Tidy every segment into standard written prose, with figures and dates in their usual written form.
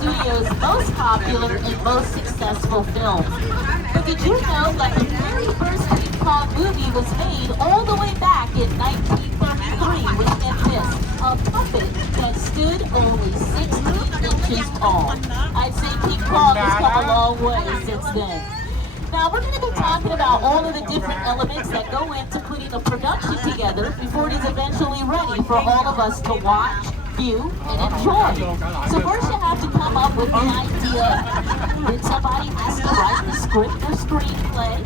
Studio's most popular and most successful films. But did you know that the very first King Kong movie was made all the way back in 1933 with this, a puppet that stood only 16 inches tall. I'd say King Kong has come a long way since then. Now we're going to be talking about all of the different elements that go into putting a production together before it is eventually ready for all of us to watch, view, and enjoy. So first you have to come up with the idea, then somebody has to write the script or screenplay.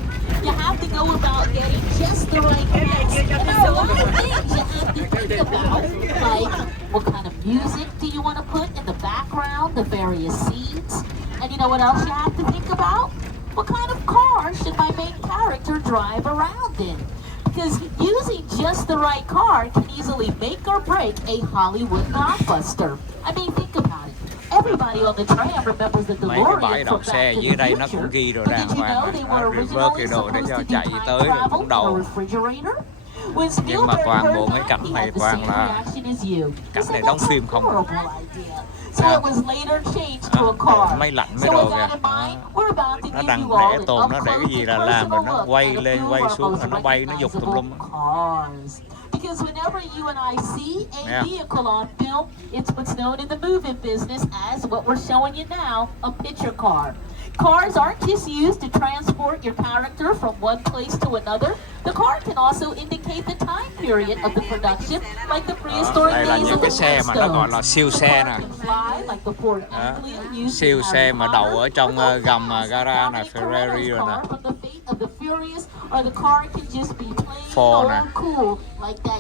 You have to go about getting just the right cast, and there are a lot of things you have to think about, like what kind of music do you want to put in the background, the various scenes, and you know what else you have to think about? What kind of car should my main character drive around in? Because using just the right car can easily make or break a Hollywood blockbuster. I mean, think about it. Everybody on the tram remembers the DeLorean from Back to the Future. But did you know they were originally supposed to do time travel in a refrigerator? When Spielberg heard that, he had the same reaction as you. He said that's a horrible idea. So it was later changed to a car. So with that in mind, we're about to give you all an up-close and personal look at a few of our most recognizable cars. Because whenever you and I see a vehicle on film, it's what's known in the movie business as what we're showing you now, a picture car. Cars aren't just used to transport your character from one place to another. The car can also indicate the time period of the production, like the prehistoric days of the Flintstones. Siêu xe nè. Siêu xe mà đậu ở trong gầm gara này, Ferrari rồi nè. Ford nè.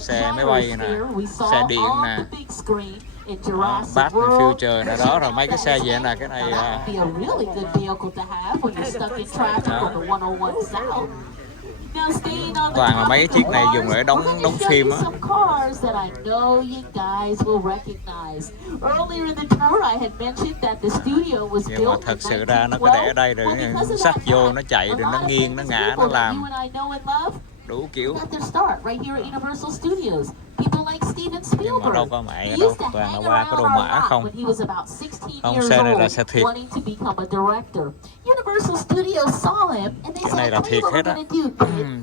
Xe máy bay nè. Xe điện nè. Back to Future nè, đó rồi mấy cái xe vậy nè, cái này toàn là mấy cái chiếc này dùng để đóng phim á. Nhưng mà thật sự ra nó có để ở đây rồi xách vô nó chạy rồi nó nghiêng nó ngã nó làm đủ kiểu. Nhưng mà đâu có mẹ đâu, toàn là qua cái đồ mã không. Không, xe này là xe thiệt. Cái này là thiệt hết á.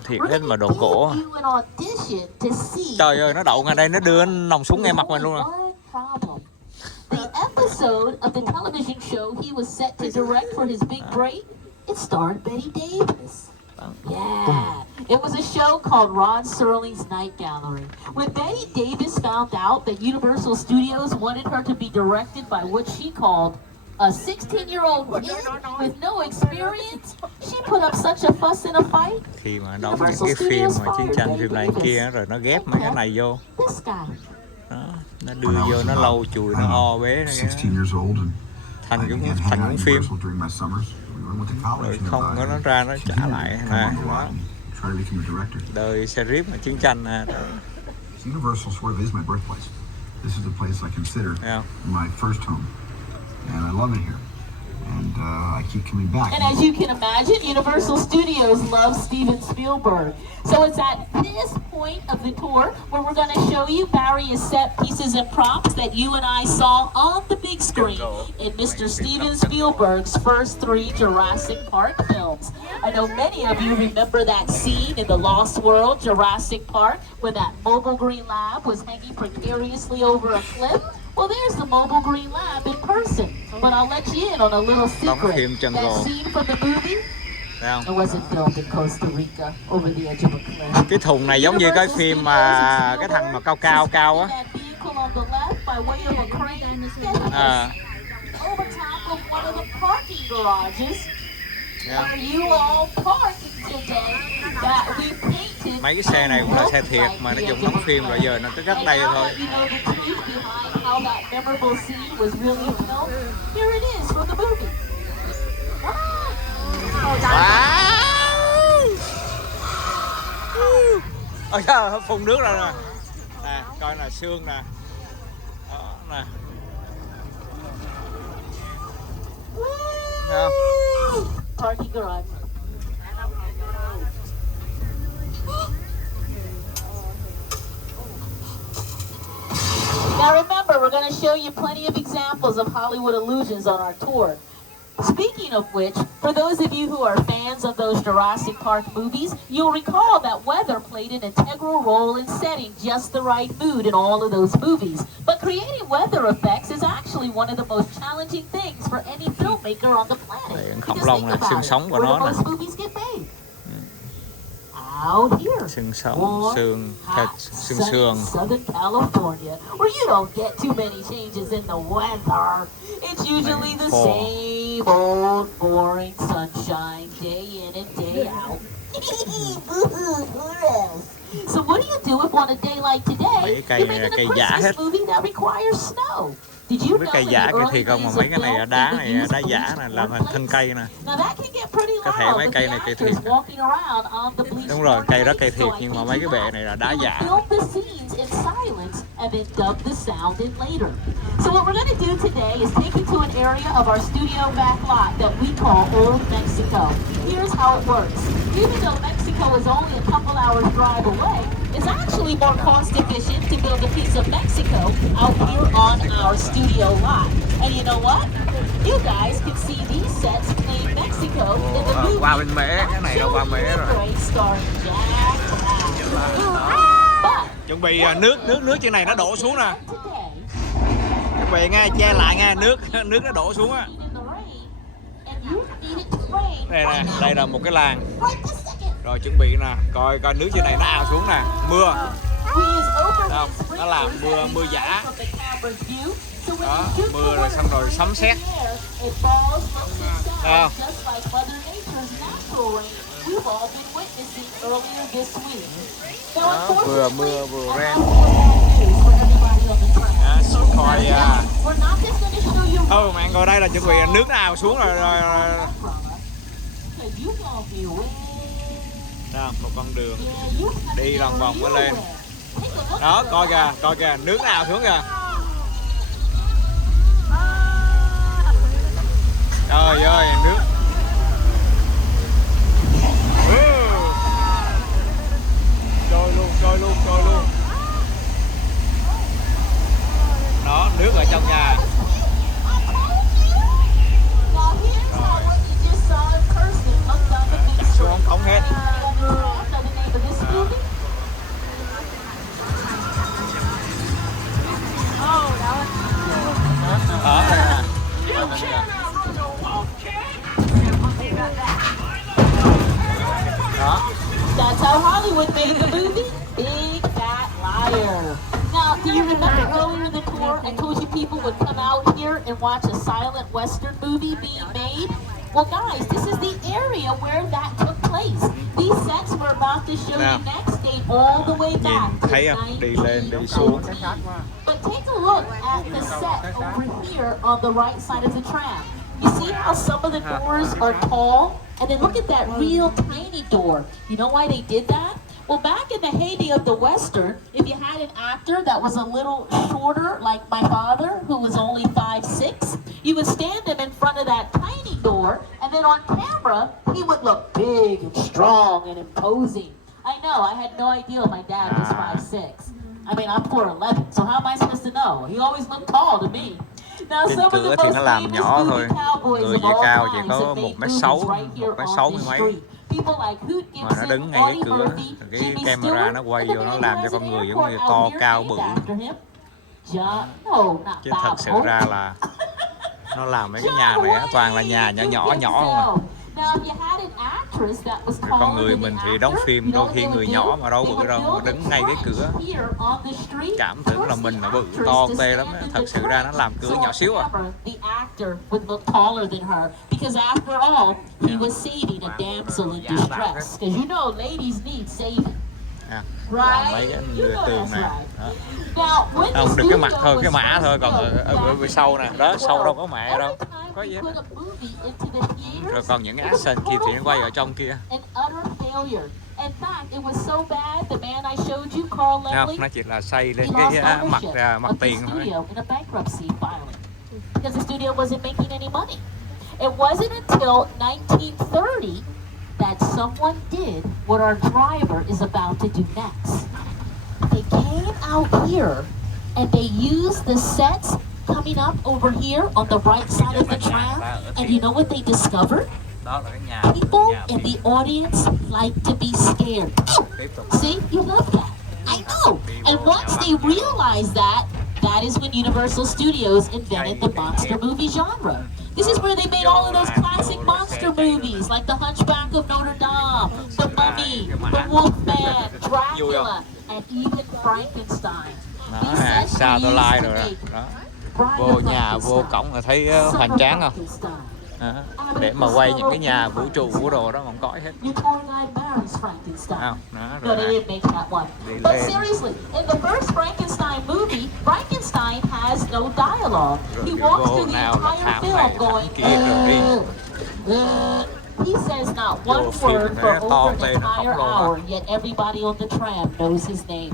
Thiệt hết mà đồ cổ. Trời ơi, nó đậu ngay đây, nó đưa nòng súng ngay mặt mình luôn rồi. The episode of the television show he was set to direct for his big break, it starred Betty Davis. Yeah, it was a show called Rod Serling's Night Gallery. When Betty Davis found out that Universal Studios wanted her to be directed by what she called a 16-year-old kid with no experience, she put up such a fuss in a fight. Khi mà đóng những cái phim mà chiến tranh phim này kia rồi nó ghép mấy cái này vô. Đó, nó đưa vô nó lau chùi nó o bế nó thành cũng phim. Rồi không có nó ra nó trả lại nè, đó. Đời sheriff mà chiến tranh nè. Universal sort of is my birthplace. This is the place I consider my first home, and I love it here. And I keep coming back. And as you can imagine, Universal Studios loves Steven Spielberg. So it's at this point of the tour where we're going to show you various set pieces and props that you and I saw on the big screen in Mr. Steven Spielberg's first 3 Jurassic Park films. I know many of you remember that scene in The Lost World, Jurassic Park, where that mobile green lab was hanging precariously over a cliff. Well, there's the mobile green lab in person, but I'll let you in on a little secret. That scene from the movie, it wasn't filmed in Costa Rica over the edge of a cliff. Cái thùng này giống như cái phim mà cái thằng mà cao á. Mấy cái xe này cũng là xe thiệt mà nó dùng đóng phim rồi giờ nó tới cắt đây thôi. Ôi trời, phun nước ra rồi. Nè, coi là xương nè. Đó nè. Parking garage. Now remember, we're going to show you plenty of examples of Hollywood illusions on our tour. Speaking of which, for those of you who are fans of those Jurassic Park movies, you'll recall that weather played an integral role in setting just the right mood in all of those movies. But creating weather effects is actually one of the most challenging things for any filmmaker on the planet. Khủng long là xương sống của nó nè. Out here, Xương sống, xương thịt, xương sườn. Southern California, where you don't get too many changes in the weather. It's usually the same old boring sunshine day in and day out. So what do you do if on a day like today you're making a Christmas movie that requires snow? Did you know cây giả cây thiệt không, mà mấy cái này là đá này, đá giả này, làm thành thân cây nè. Có thể mấy cây này cây thiệt. Đúng rồi, cây đó cây thiệt, nhưng mà mấy cái bệ này là đá giả. So what we're going to do today is take you to an area of our studio back lot that we call Old Mexico. Here's how it works. Even though Mexico is only a couple hours drive away, it's actually more cost efficient to build a piece of Mexico out here on our studio lot. And you know what? You guys can see these sets playing Mexico in the movie. Qua bên Mễ, cái này là qua Mễ rồi. Chuẩn bị nước trên này nó đổ xuống nè. Chuẩn bị nghe, che lại nghe, nước nó đổ xuống á. Đây nè, đây là một cái làng. Rồi chuẩn bị nè, coi nước trên này nó ào xuống nè, mưa. Đâu, nó làm mưa giả. Đó, mưa rồi xong rồi sấm sét. Đâu. Đó, vừa mưa vừa ren. Coi mà ngồi đây là chuẩn bị nước nó ào xuống rồi. Đó, một con đường đi lòng vòng mới lên. Đó, coi kìa, nước nó ào xuống kìa. Trời ơi, nước. Trôi luôn. Đó, nước ở trong nhà. Chặt xuống ống hết. That's how Hollywood made the movie Big Fat Liar. Now, do you remember earlier in the tour I told you people would come out here and watch a silent Western movie being made? Well, guys, this is the area where that took place. These sets we're about to show you next date all the way back to 1932. But take a look at the set over here on the right side of the tram. You see how some of the doors are tall? And then look at that real tiny door. You know why they did that? Well, back in the heyday of the Western, if you had an actor that was a little shorter, like my father, who was only 5'6", you would stand him in front of that tiny door, and then on camera, he would look big and strong and imposing. I know, I had no idea my dad was 5'6". I mean, I'm 4'11", so how am I supposed to know? He always looked tall to me. Trên cửa thì nó làm nhỏ thôi, người về cao chỉ có 1m6, 1m60 mấy. Mà nó đứng ngay cái cửa, cái camera nó quay vô nó làm cho con người giống như to cao bự. Chứ thật sự ra là nó làm mấy cái nhà này toàn là nhà nhỏ không à. Con người mình thì đóng phim đôi khi người nhỏ mà đâu bự đâu, mà đứng ngay cái cửa cảm tưởng là mình là bự to tê lắm. Thật sự ra nó làm cửa nhỏ xíu à. Làm mấy cái tường nè. Không, được cái mặt thôi, cái mã thôi, còn ở sau nè, đó sau đâu có mẹ đâu, có gì hết. Rồi còn những cái action kia thì nó quay ở trong kia. Không, nó chỉ là xây lên cái mặt tiền thôi. It wasn't until 1930 that someone did what our driver is about to do next. They came out here and they use the sets coming up over here on the right side of the tram. And you know what they discovered? People in the audience like to be scared. See, you love that. I know. And once they realized that, that is when Universal Studios invented the monster movie genre. This is where they made all of those classic monster movies like The Hunchback of Notre Dame, The Mummy, The Wolfman, Dracula, and even Frankenstein. Đó, sao tôi like rồi đó. Vô nhà, vô cổng là thấy hoành tráng không? Để mà quay những cái nhà vũ trụ của đồ đó không có hết. No, they didn't make that one. But seriously, in the first Frankenstein movie, Frankenstein has no dialogue. He walks through the entire film going, he says not one word for over an entire hour, yet everybody on the tram knows his name.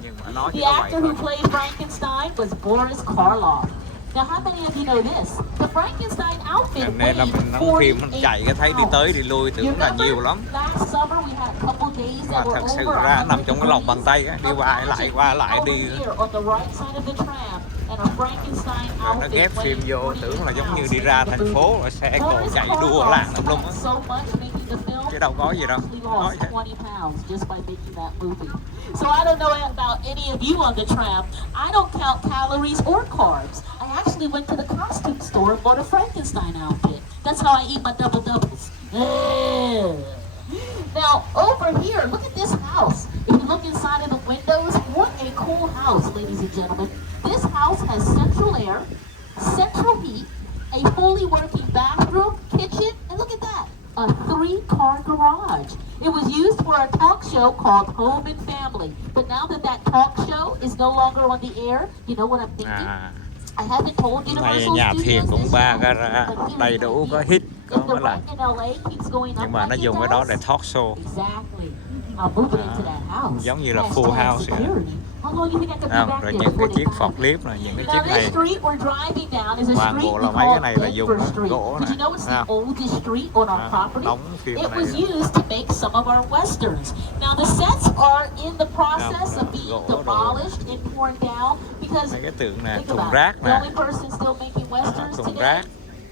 The actor who played Frankenstein was Boris Karloff. Now, how many of you know this? The Frankenstein outfit Nên là mình đóng phim mình chạy cái thấy đi tới đi lui tưởng là nhiều lắm. Mà thật sự ra nằm trong cái lòng bàn tay á, đi qua lại đi. Nó ghép phim vô tưởng là giống như đi ra thành phố rồi xe cộ chạy đua lạng lắm luôn á. Chứ đâu có gì đâu. So I don't know about any of you on the tram. I don't count calories or carbs. I actually went to the costume store and bought a Frankenstein outfit. That's how I eat my double doubles. Now over here, look at this house. If you look inside of the windows, what a cool house, ladies and gentlemen. This house has central air, central heat, a fully working bathroom, kitchen, and look at that, a 3-car garage. It was used for a talk show called Home and Family. But now that that talk show is no longer on the air, you know what I'm thinking? I haven't told Universal nhà thiền Studios cũng this 3 yet, gara, but đầy đủ có hit, có if the mới lại. rent in LA keeps going up Nhưng mà nó like it dùng cái đó does, để talk show. exactly. I'll move it into that house. Giống như là Hashtag full house vậy. security. How long do you think I could be back Rồi there những cái before chiếc they find forklift này, những cái Now chiếc this này street we're driving down is a toàn street bộ we là mấy cái call này là dùng Bedford Street. gỗ Did này. you know it's the oldest street on our property? Đóng phim It này. was used to make some of our westerns. Now the sets are in the process of being demolished and torn down because Mấy cái tượng nè, think thùng about rác it, the nè, only person still making westerns thùng today. rác,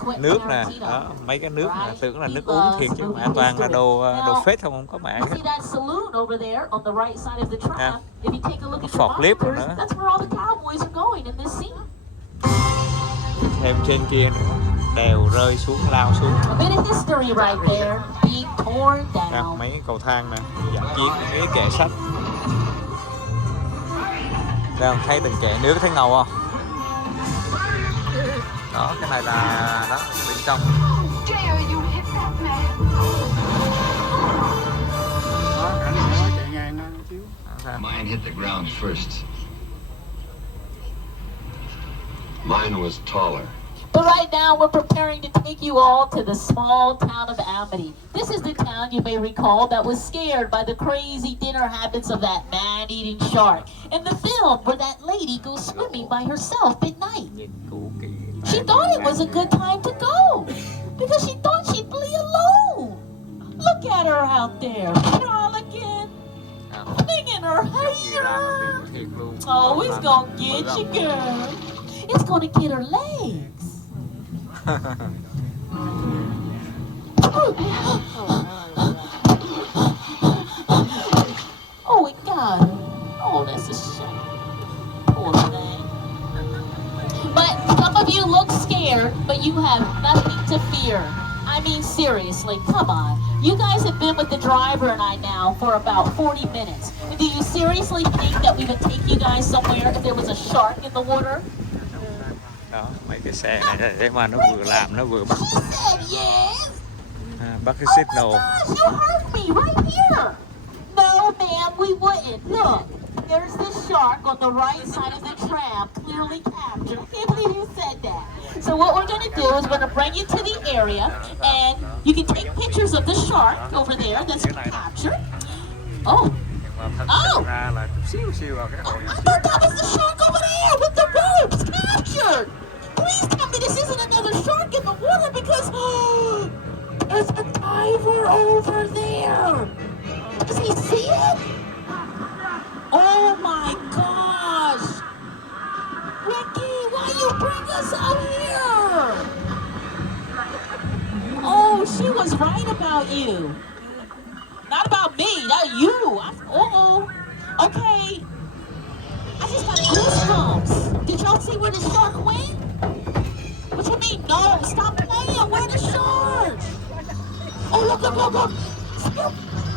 Quentin nước nè, Tarantino. đó, mấy cái nước nè, tưởng là Right? nước He uống thiệt loves chứ movie mà toàn là history. đồ phết không có mẹ You hết. see that saloon over there on the right side of the tram? If you take a look at your Forklift monitors, nữa. that's where all the cowboys are going in this scene. Thêm trên kia nữa, đèo rơi xuống, lao xuống. A bit of history right there, being torn down. Mấy cái cầu thang nè, giảm chiến, cái kệ sách. Đây thấy từng kệ nước thấy ngầu không? Đó, cái này là đó, bên trong. Mine hit the ground first. Mine was taller. But right now we're preparing to take you all to the small town of Amity. This is the town you may recall that was scared by the crazy dinner habits of that man-eating shark. In the film where that lady goes swimming by herself at night. She thought it was a good time to go because she thought she'd be alone. Look at her out there, frolicking, flinging her hair. Oh, it's gonna get you, girl. It's gonna get her legs. Oh, it got her. Oh, that's a shame. Poor thing. But some of you look scared, but you have nothing to fear. I mean, seriously, come on. You guys have been with the driver and I now for about 40 minutes. And do you seriously think that we would take you guys somewhere if there was a shark in the water? Đó, mấy cái xe này để mà nó vừa làm nó vừa bắt. She said yes. Bắt cái Oh my signal. gosh, you heard me right here. No, ma'am, we wouldn't. Look, there's this shark on the right side of the tram, clearly captured. I can't believe you said that. So what we're going to do is we're going to bring you to the area, and you can take pictures of the shark over there that's been captured. Oh. Oh! I thought that was the shark over there with the ropes captured. Please tell me this isn't another shark in the water because there's a diver over there. Does he see it? Oh my gosh! bring us out here? Oh, she was right about you. Not about me, not you. Uh-oh. Okay. I just got goosebumps. Did y'all see where the shark went? What you mean, no? Stop playing. Where the shark? Oh, look.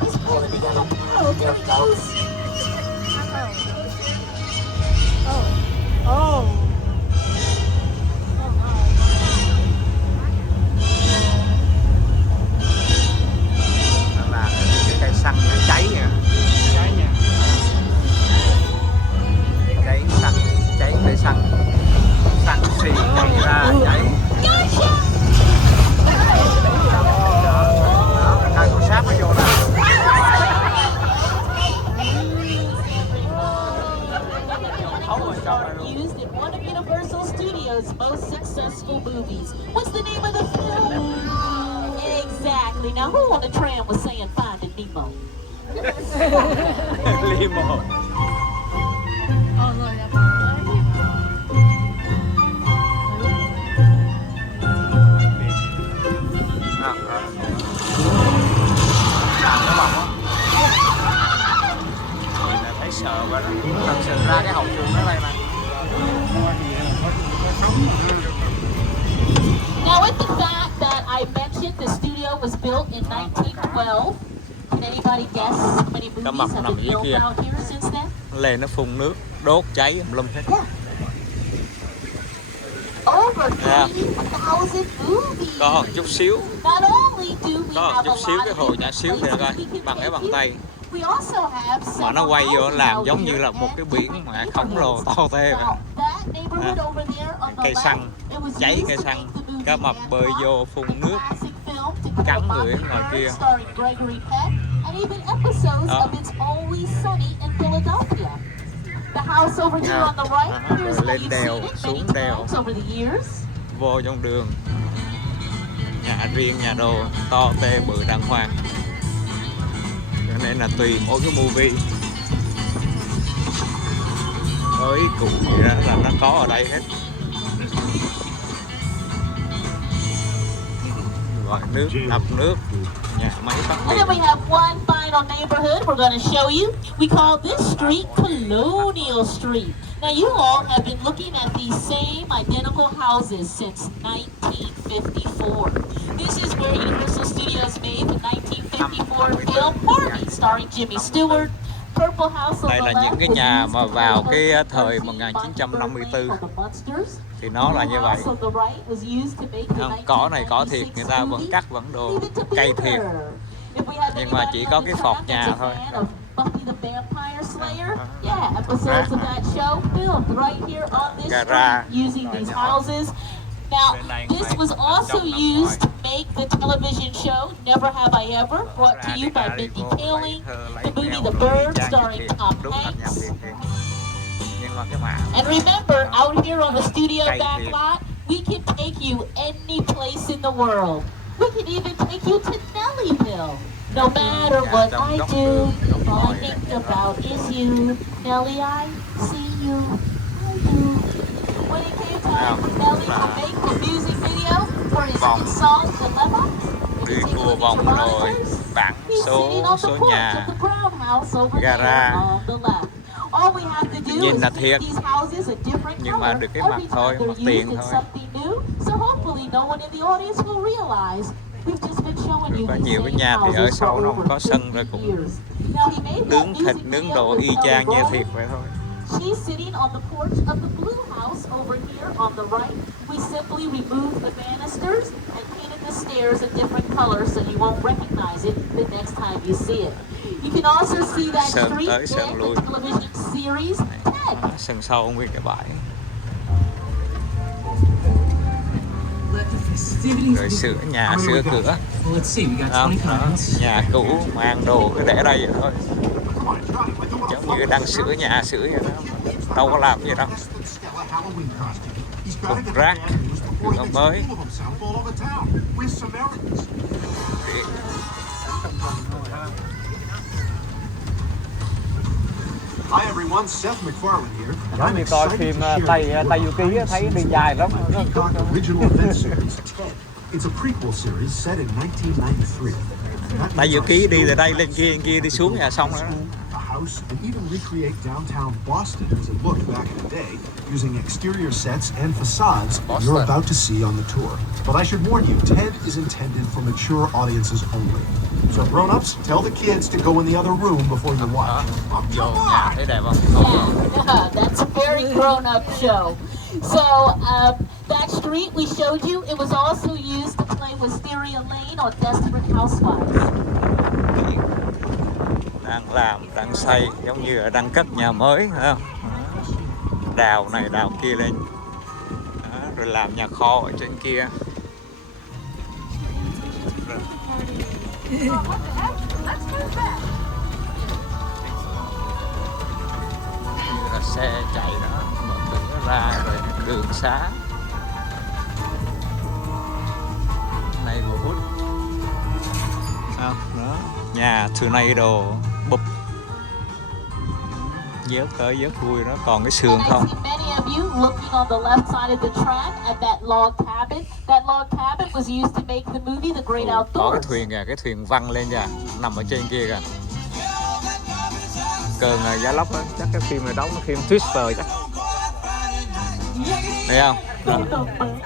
He's pulling the yellow barrel. There he goes. Oh. Là cái cây xăng nó cháy vậy. Cháy xăng, cháy cây xăng xì cháy ra cháy. Đó, hai con sáp nó vô nè. Used in one of Universal Studios' most successful movies. What's the name of the film? Exactly. Now, who on the tram was saying Finding Nemo? Limo. Thấy sợ quá đó. Thật sự ra cái hậu trường nó đây nè. Now, with the fact that I mentioned the studio was built in 1912, can anybody guess how many movies have been built out here since then? Lên nó phun nước, đốt cháy lum hết. Over 3,000 movies. Có một chút xíu. Not only do we Có một have a chút xíu lot cái of hồ nhỏ xíu thì coi bằng cái bàn tay. we also have Mà nó quay vô several làm houses giống out như here là một cái and biển mà different khổng lồ neighborhoods. to tê vậy. Now, that neighborhood over there on the Cây left, xăng, it was cháy used cây to xăng, make the movie cá mập bơi Hancock, vô phun the nước, classic film to cắn call người ở ngoài Mockingbird, kia. starring Gregory Peck, and even episodes Đó. of It's Always Sunny in Philadelphia. The house over here on the right, here's how Lên you've đèo, seen it xuống many đèo, times over the years. vô trong đường. Nhà riêng, nhà đồ to tê bự đàng hoàng. Cho nên là tùy mỗi cái movie mới cũ gì đó là nó có ở đây hết. Gọi nước, đập nước, nhà máy phát And then we điện. have one final neighborhood we're going to show you. We call this street Colonial Street. Now you all have been looking at these same identical houses since 1954. This is where Universal Studios made the 1954 film Barbie, starring Jimmy Stewart. Purple House on Đây the là left những cái was nhà used mà to vào play cái her thời Percy 1954 Monster for the Munsters. thì nó là như vậy. Blue House on the right was used to make the Cỏ này cỏ thiệt, 1996 người ta vẫn movie. cắt vẫn đồ Leave it to cây Beaver. thiệt. If we have Nhưng mà chỉ có cái phọt anybody nhà on the thôi. fan of Buffy the Vampire Slayer, yeah, episodes of that show filmed right here on this Gara. street using these houses. Now, this was also used to make the television show Never Have I Ever, brought to you by Mindy Kaling, the movie The Bird, starring Tom Hanks. And remember, out here on the studio back lot, we can take you any place in the world. We can even take you to Nellyville. No matter what I do, all I think about is you. Nelly, I see you. I do. When it came time for Nelly to make the music video for his hit song Dilemma, Đi đua vòng rồi, bảng số nhà, gara. Nhìn là thiệt, nhưng mà được cái mặt thôi, mặt tiền thôi. Có nhiều cái nhà thì ở sau nó không có sân rồi cũng nướng thịt, nướng đồ y chang như thiệt vậy thôi. She's sitting on the porch of the blue house over here on the right. We simply removed the banisters and painted the stairs a different color so you won't recognize it the next time you see it. You can also see that Sơn street tới, in sơn the lui. television series Ted. Sân sau nguyên cái bãi. Rồi sửa nhà, sửa cửa. Đó, đó. Nhà cũ mang đồ cứ để đây vậy thôi. Giống như đang sửa nhà, sửa vậy đó. Đâu có làm gì đâu. Cục rác, cửa mới. Hi everyone, Seth MacFarlane here. And Giống I'm như coi excited phim to Tây share Tây Du Ký á, thấy đi dài lắm. Peacock original event series Ted. It's a prequel series set in 1993. Tây Du Ký đi từ đây lên kia đi xuống là xong rồi đó. A house and even recreate downtown Boston as it looked back in the day using exterior sets and facades you're about to see on the tour. But I should warn you, Ted is intended for mature audiences only. So grown-ups, tell the kids to go in the other room before you watch. Vô nhà thấy đẹp không? Yeah, that's a very grown-up show. So, that street we showed you, it was also used to play Wisteria Lane on Desperate Housewives. Đang làm, đang xây, giống như là đang cất nhà mới, phải không? Đào này, đào kia lên. Đó, rồi làm nhà kho ở trên kia. Là xe chạy đó, mở cửa ra rồi đường xá. Này của hút. Sao? Đó, nhà tornado bụp. Vớt tới vớt vui đó, còn cái sườn không? And I see many of you looking on the left side of the track at that log cabin. That log cabin was used to make the movie The Great Có cái Outdoors. thuyền kìa, cái thuyền văng lên kìa, nằm ở trên kia kìa. Cơn là giá lóc á, chắc cái phim này đóng cái phim Twister chắc. Thấy không? Đó.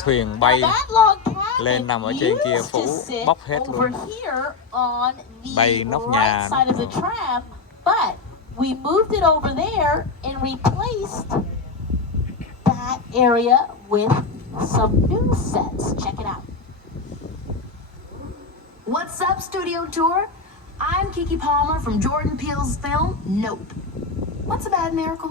Thuyền bay That log cabin lên nằm ở trên kia used phủ to sit bóc hết over luôn. here on Bay the nóc nhà right side of the tram, but we moved it over there and replaced that area with some new sets. Check it out. What's up, Studio Tour? I'm Kiki Palmer from Jordan Peele's film, Nope. What's a bad miracle?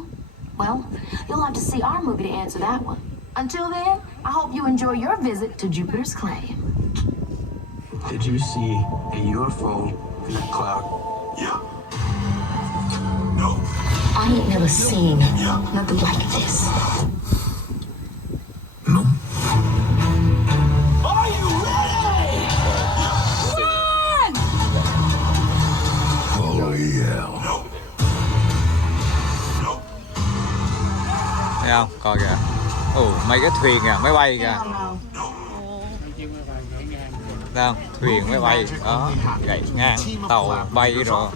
Well, you'll have to see our movie to answer that one. Until then, I hope you enjoy your visit to Jupiter's Clay. Did you see a UFO in a cloud? Yeah. No. I ain't never seen nothing like this. No. Are you ready? Run! Holy hell. No. No. Thấy không? Coi kìa. Mấy cái thuyền kìa, máy bay kìa. Thấy không? Thuyền máy bay đó, gãy ngang tàu bay rồi.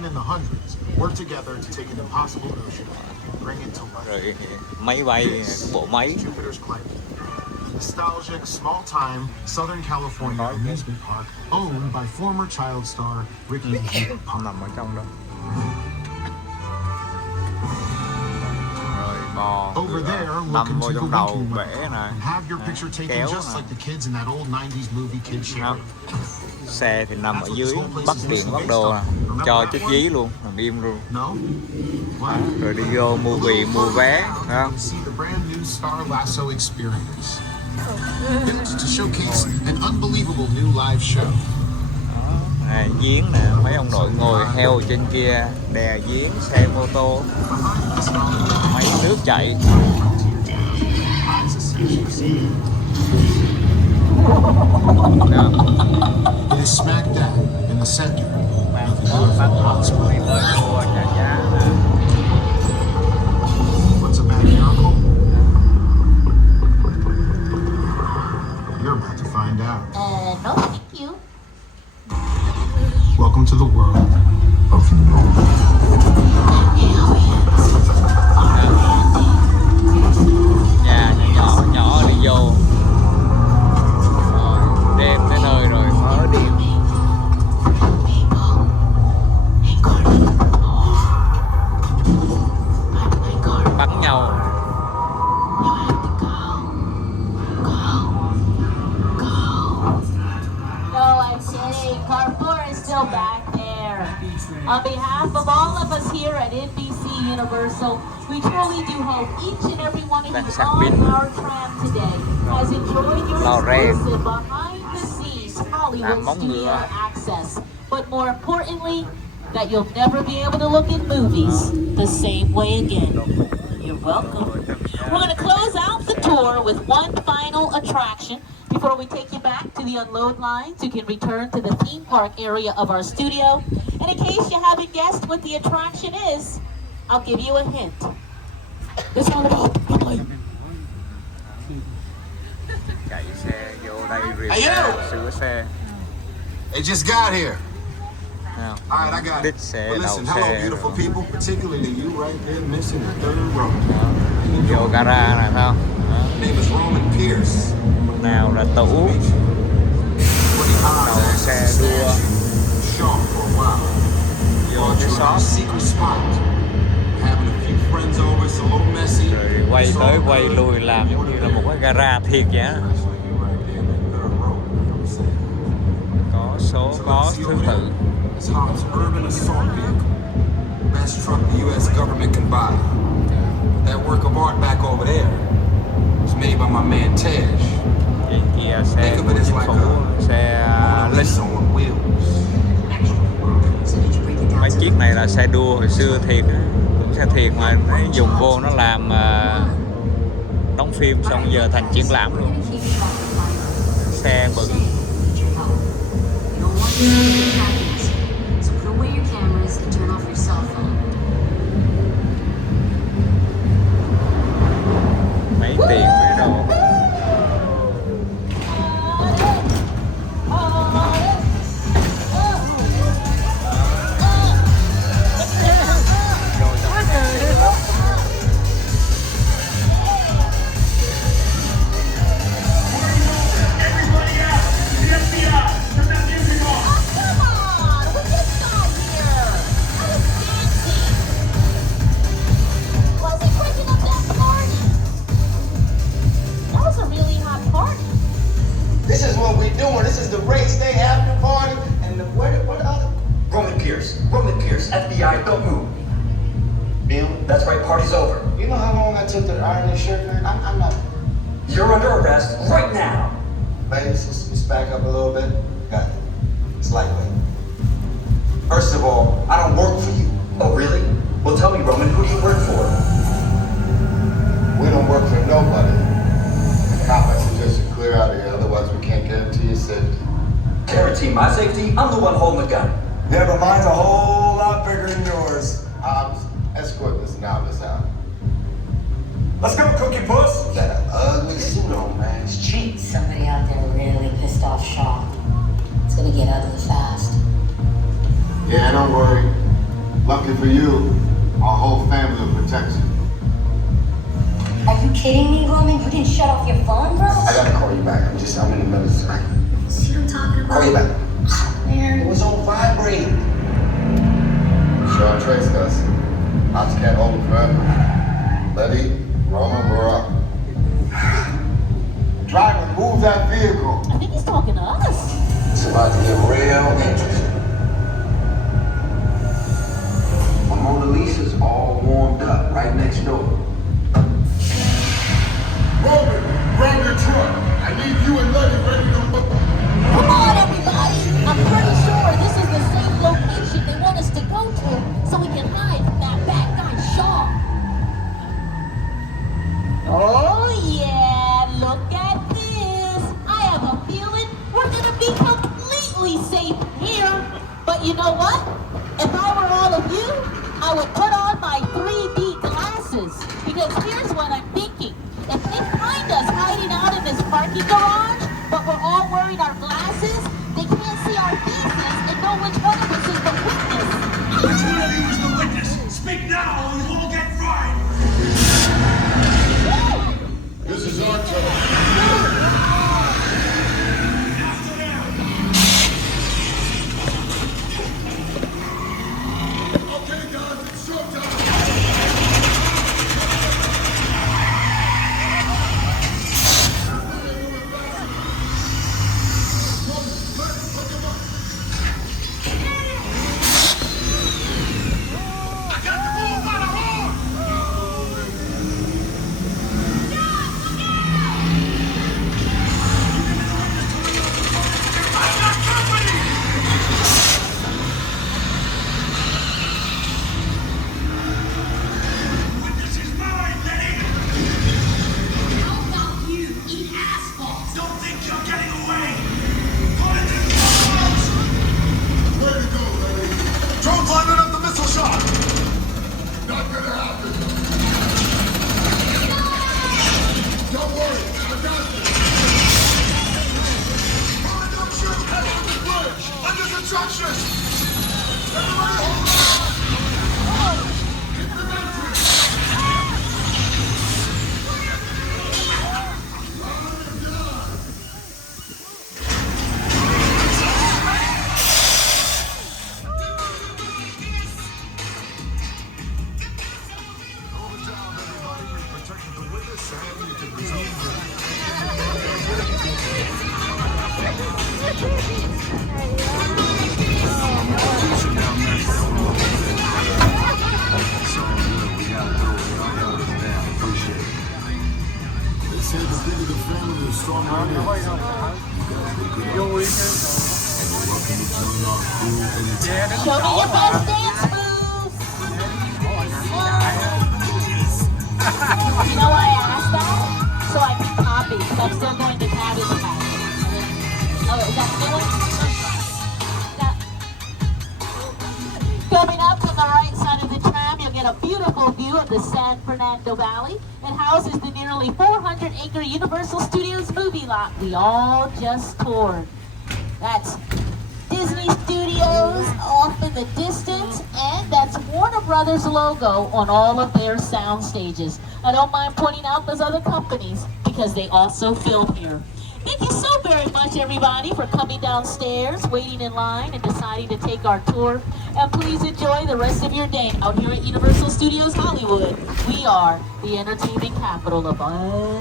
Rồi máy bay, bộ máy. Nostalgic, small-time Southern California amusement park owned by former child star Ricky Nằm ở trong đó. Rồi bò Over there, look nằm into vô the trong đầu winking bể room này. and have your picture taken Kéo just nè. like the kids in that old 90s movie Kid Show. Xe thì nằm ở dưới, bắt điện bắt đồ nè, cho chút dí luôn, nằm im luôn. No? Đó, rồi đi vô mua vé, thấy không? See the brand new Star Lasso experience. Built to showcase an unbelievable new live show. Này, giếng nè, mấy ông nội ngồi heo trên kia, đè giếng, xe mô tô, máy nước chạy. Được. It is smack dab in the center. Đi tới mua trả giá nè. What's a bad miracle? You're about to find out. No, thank you. Welcome to the world of no. Nhà nhỏ nhỏ đi vô. Rồi, đêm tới nơi rồi mở điện. Bắn nhau. No, I'm kidding. Car 4 is still back there. On behalf of all of us here at NBC Universal, we truly do hope each and every one of you on our tram today has enjoyed your exclusive behind-the-scenes Hollywood studio access. But more importantly, that you'll never be able to look at movies the same way again. You're welcome. We're going to close out the tour with one final attraction. Before we take you back to the unload lines, you can return to the theme park area of our studio. And in case you haven't guessed what the attraction is, I'll give you a hint. It's all about family. Chạy xe vô đây Hey, repair, yo! sửa xe. They just got here. Nào, All right, I got đít it. xe, But đầu listen, hello, xe beautiful rồi. people, particularly you right there missing the third row. Vô gara này không? Đó. My name is Roman Pierce. Nào là tủ, đầu xe đua, Sean for a while. vô cái shop, Secret spot. Having a few friends over, it's a little messy. rồi quay tới quay lui làm giống như là một cái gara thiệt vậy á. Có số, có thứ tự. It's Hobbs' urban assault vehicle. Best truck the U.S. government can buy. That work of art back over there was made by my man Tej. Cái kia xe của chính phủ, xe lính. Lisa on wheels. Mấy chiếc này là xe đua hồi xưa thiệt á, xe thiệt mà nó dùng vô nó làm đóng phim xong giờ thành triển lãm luôn. Xe bự. So put away your cameras and turn off your cell phone. Mấy tiền mấy đồ. This is what we doing. This is the race day after party. And what the other? Roman Pierce, FBI, don't move. Bill? That's right, party's over. You know how long I took to iron this shirt, man? I'm not. You're under arrest right now. Ladies, let's back up a little bit. Got it. It's lightweight. First of all, I don't work for you. Oh, really? Well, tell me, Roman, who do you work for? We don't work for nobody. I suggest you clear out of here, otherwise we can't guarantee your safety. Guarantee my safety? I'm the one holding the gun. Yeah, but mine's a whole lot bigger than yours. Hobbs, escort this novice out. Let's go, Cookie Puss! That ugly suit on, man. It's cheap. Somebody out there really pissed off Shaw. It's gonna get ugly fast. Yeah, don't worry. Lucky for you, our whole family will protect you. Are you kidding me, Roman? You didn't shut off your phone, bro? I gotta call you back. I'm in the middle of something. See what I'm talking about? Call you back. Man. It was on vibrate. Sean traced us. Hobbs can't hold it forever. Letty, Roman, we're up. Driver, move that vehicle. I think he's talking to us. It's about to get real interesting. My Mona Lisa's all warmed up right next door. Roman, grab your truck. I need you and Letty ready to look. Come on, everybody! I'm pretty sure this is the same location they want us to go to, so we can hide from that bad guy Shaw. Oh yeah, look at this! I have a feeling we're gonna be completely safe here. But you know what? If I were all of you, I would put on my 3D glasses. Because here's what I'm thinking. If they find us hiding out in this parking garage, but we're all wearing our glasses, they can't see our faces and know which one of us is the witness. Which one of you is the witness? Speak now or you all get fried! This is our turn. Okay, guys, it's showtime. Show me your best dance moves. You know why I asked that? So I can copy, because I'm still going to Cabbage Patch. Oh, is that the new one? Coming up to the right side of the tram, you'll get a beautiful view of the San Fernando Valley. It houses the nearly 400-acre Universal Studios movie lot we all just toured. That's Disney Studios off in the distance, and that's Warner Brothers logo on all of their sound stages. I don't mind pointing out those other companies because they also film here. Thank you so very much, everybody, for coming downstairs, waiting in line, and deciding to take our tour. And please enjoy the rest of your day out here at Universal Studios Hollywood. We are the entertainment capital of LA.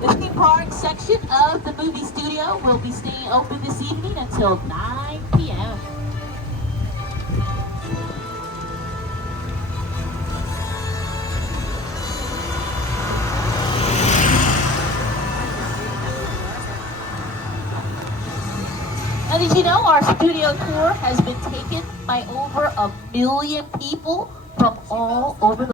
The theme park section of the movie studio will be staying open this evening until 9 p.m. Now, did you know our studio tour has been taken by over 1 million people from all over the